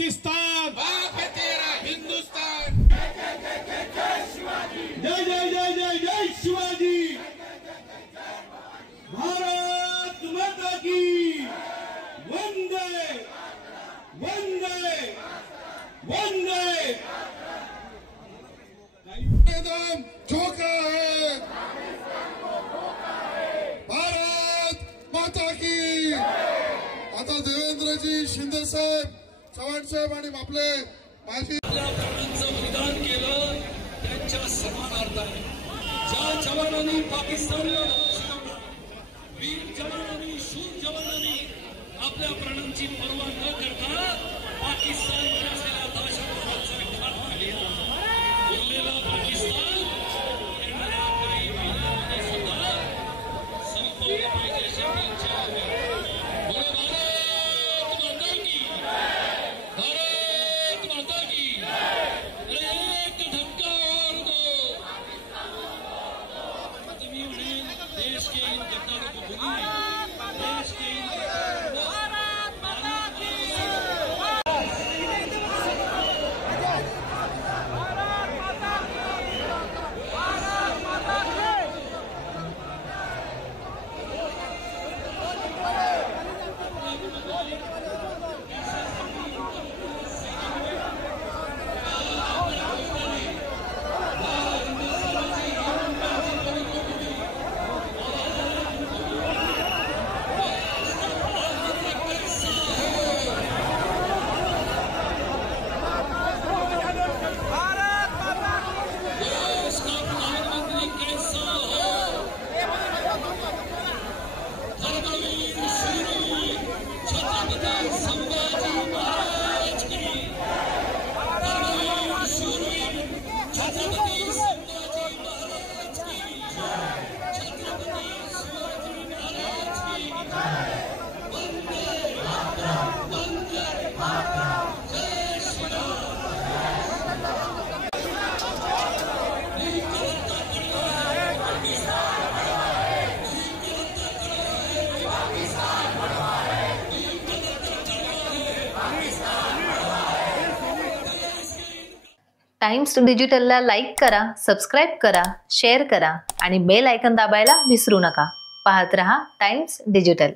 पाकिस्तान, बाप है तेरा हिंदुस्तान। जय जय जय जय जय शिवाजी। भारत माता की वंदे वंदे वंदे। एकदम झोंका है, भारत माता की। आता देवेंद्रजी शिंदे साहेब, चव्हाण साहेब आणि आपले माजी प्राणांचं बलिदान केलं त्यांच्या समानार्थ आहे। ज्या जवानांनी पाकिस्तानला शिकवलं, वीर जवानांनी, शूर जवानांनी आपल्या प्राणांची पर्वा न करता पाकिस्तानमध्ये असलेल्या दहशतवादाचा खात्मा केला। उरलेला पाकिस्तान येणाऱ्या काही महिन्यांमध्ये सुद्धा संपवलं पाहिजे अशी आमची इच्छा आहे। बोलो भारत माता की, भारत माता की। एक धक्का और दो। आता मी म्हणेन, देश के इन गद्दारों को भूलिए, देश के इन टाइम्स डिजिटलला लाईक करा, सबस्क्राईब करा, शेअर करा आणि बेल आयकॉन दाबायला विसरू नका। पाहत रहा टाइम्स डिजिटल।